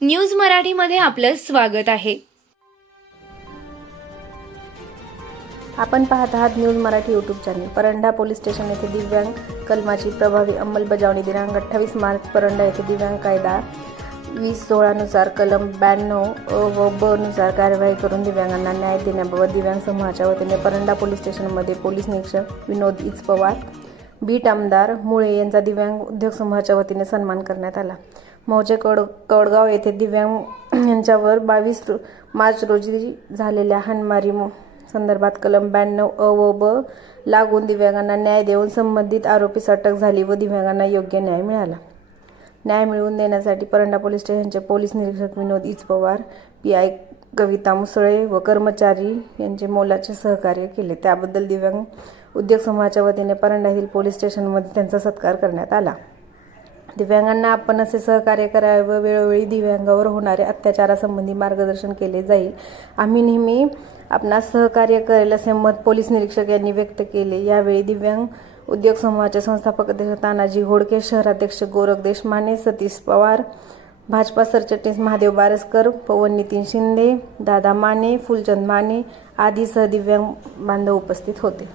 News मराठीमध्ये आपलं स्वागत आहे. आपण पाहत आहात news Marathi YouTube channel Paranda police station येथे दिव्यांग कलमाची प्रभावी अंमलबजावणी. दिनांक अठ्ठावीस मार्च परंडा येथे दिव्यांग कायदा वीस सोळानुसार कलम ब्याण्णव व ब नुसार कार्यवाही करून दिव्यांगांना न्याय देण्याबाबत दिव्यांग समूहाच्या वतीने परंडा पोलीस स्टेशनमध्ये पोलीस निरीक्षक विनोद इच पवार बीट आमदार मुळे यांचा दिव्यांग उद्योग समूहाच्या वतीने सन्मान करण्यात आला. मौजे कड कडगाव येथे दिव्यांग यांच्यावर बावीस मार्च रोजी झालेल्या हाणमारी संदर्भात कलम ब्याण्णव अ व ब लागून दिव्यांगांना न्याय देऊन संबंधित आरोपीस अटक झाली व दिव्यांगांना योग्य न्याय मिळाला. न्याय मिळवून देण्यासाठी परंडा पोलीस स्टेशनचे पोलीस निरीक्षक Vinod H Pawar P I Kavita Musale व कर्मचारी यांचे मोलाचे सहकार्य केले. त्याबद्दल दिव्यांग उद्योग समूहाच्या वतीने परंडा हिल पोलीस स्टेशनमध्ये त्यांचा सत्कार करण्यात आला. दिव्यांगांना आपण असे सहकार्य करावे व वेळोवेळी दिव्यांगावर होणारे अत्याचारासंबंधी मार्गदर्शन केले जाईल. आम्ही नेहमी आपणास सहकार्य करेल असे मत पोलीस निरीक्षक यांनी व्यक्त केले. यावेळी दिव्यांग उद्योग समूहाचे संस्थापक अध्यक्ष तानाजी होडके शहराध्यक्ष गोरख देशमाने सतीश पवार भाजपा सरचिटणीस महादेव बारसकर पवन नितीन शिंदे दादा माने फुलचंद माने आदी सह दिव्यांग बांधव उपस्थित होते.